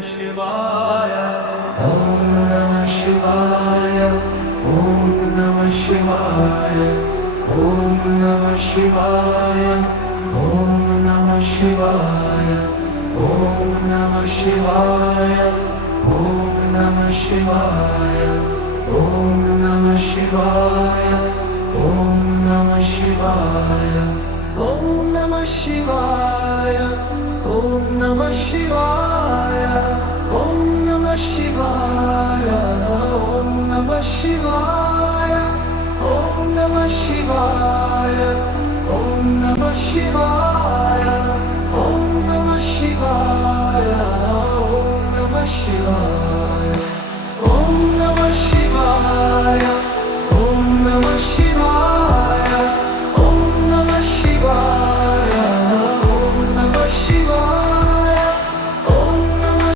शिवाय Om Namah Shivaya. Om Namah Shivaya. Om Namah Shivaya. Om Namah Shivaya. Om Namah Shivaya. Om Namah Shivaya. Om Namah Shivaya. Om Namah Shivaya. Om Namah Shivaya. Om Namah Shivaya. Om Namah Shivaya. Om Namah Shivaya. Om Namah Shivaya. Om Namah Shivaya.